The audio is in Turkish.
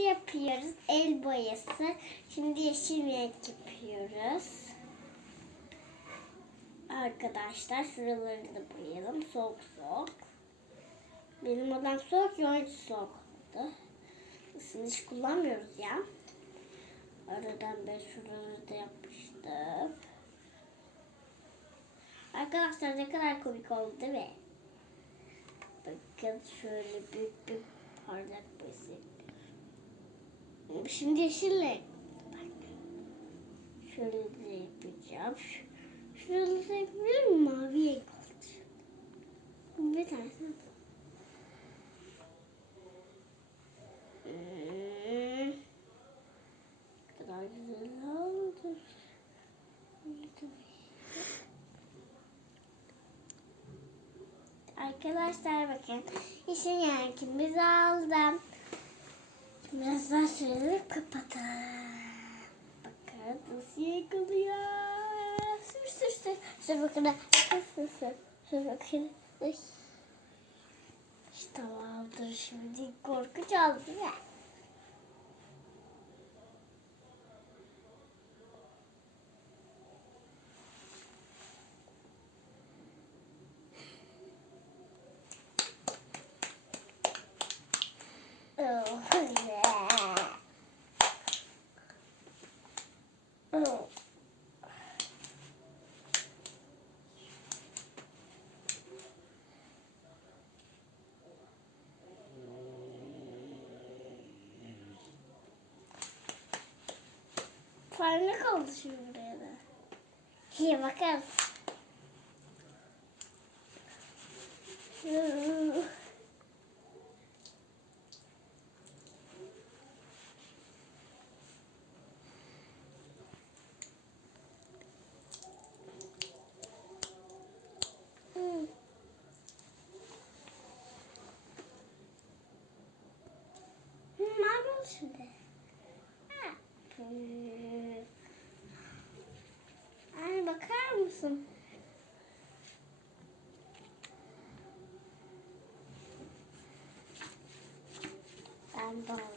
yapıyoruz. El boyası. Şimdi yeşil renk yapıyoruz. Arkadaşlar şuraları da boyayalım. Soğuk soğuk. Benim odam soğuk, yoğuncu soğuk oldu. Isını hiç kullanmıyoruz ya. Aradan ben şuraları da yapmıştım. Arkadaşlar ne kadar komik oldu değil mi? Bakın şöyle büyük bir parlak boyası. Şimdi yeşille. Şöyle de yapacağım. Ş- Şuraları da yapabilir miyim? Mavi renk oldu. Bir tanesini. Hmm. Arkadaşlar bakın. İşin yankimizi aldım. Biraz daha şöyle kapatalım. Bakın nasıl yıkılıyor. Sür sür sür. Sür bakın. Sür sür sür. Sür bakın. Ay. İşte tamamdır şimdi oldu değil mi? Oh, yeah. Parlak oldu şimdi buraya da. İyi bakalım. Yapıyorsun şimdi? Anne bakar mısın? Ben de